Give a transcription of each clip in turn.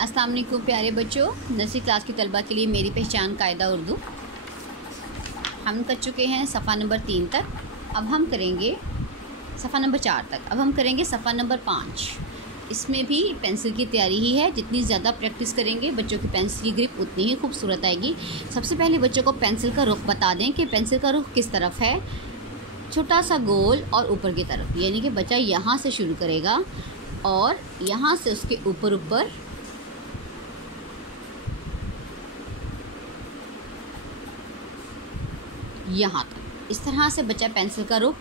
अस्सलाम वालेकुम प्यारे बच्चों, नर्सरी क्लास की तलबा के लिए मेरी पहचान कायदा उर्दू। हम कर चुके हैं सफ़ा नंबर 3 तक। अब हम करेंगे सफ़ा नंबर 4 तक। अब हम करेंगे सफ़ा नंबर 5। इसमें भी पेंसिल की तैयारी ही है। जितनी ज़्यादा प्रैक्टिस करेंगे बच्चों की पेंसिल की ग्रिप उतनी ही खूबसूरत आएगी। सबसे पहले बच्चों को पेंसिल का रुख बता दें कि पेंसिल का रुख किस तरफ है। छोटा सा गोल और ऊपर की तरफ, यानी कि बच्चा यहाँ से शुरू करेगा और यहाँ से उसके ऊपर ऊपर यहाँ तक। इस तरह से बच्चा पेंसिल का रुख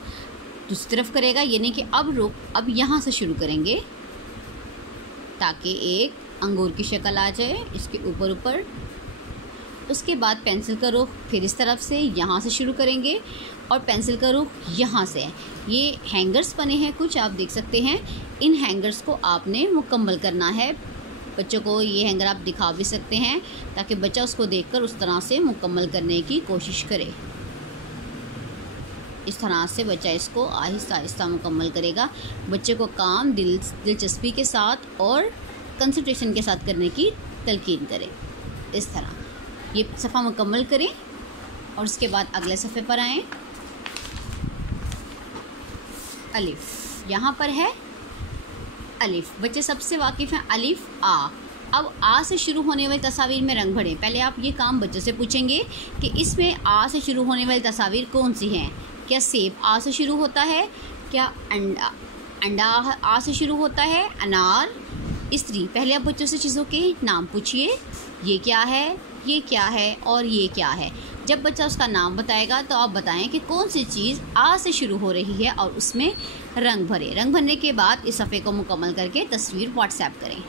दूसरी तरफ करेगा, यानी कि अब यहाँ से शुरू करेंगे ताकि एक अंगूर की शक्ल आ जाए इसके ऊपर ऊपर। उसके बाद पेंसिल का रुख फिर इस तरफ से यहाँ से शुरू करेंगे और पेंसिल का रुख यहाँ से। ये हैंगर्स बने हैं कुछ, आप देख सकते हैं। इन हैंगर्स को आपने मुकम्मल करना है। बच्चों को ये हैंगर आप दिखा भी सकते हैं ताकि बच्चा उसको देखकर उस तरह से मुकम्मल करने की कोशिश करे। इस तरह से बच्चा इसको आहिस्ता आहिस्ता मुकम्मल करेगा। बच्चे को काम दिलचस्पी के साथ और कंसंट्रेशन के साथ करने की तलकीन करें। इस तरह ये सफ़ा मुकम्मल करें और उसके बाद अगले सफ़े पर आएँ। अलिफ यहाँ पर है। अलिफ बच्चे सबसे वाकिफ़ हैं। अलिफ आ। अब आ से शुरू होने वाली तस्वीर में रंग भरें। पहले आप ये काम बच्चों से पूछेंगे कि इसमें आ से शुरू होने वाली तस्वीर कौन सी हैं। क्या सेब आ से शुरू होता है? क्या अंडा आ से शुरू होता है? अनार, स्त्री। पहले आप बच्चों से चीज़ों के नाम पूछिए। ये क्या है, ये क्या है और ये क्या है। जब बच्चा उसका नाम बताएगा तो आप बताएं कि कौन सी चीज़ आ से शुरू हो रही है और उसमें रंग भरें। रंग भरने के बाद इस सफ़े को मुकम्मल करके तस्वीर व्हाट्सएप करें।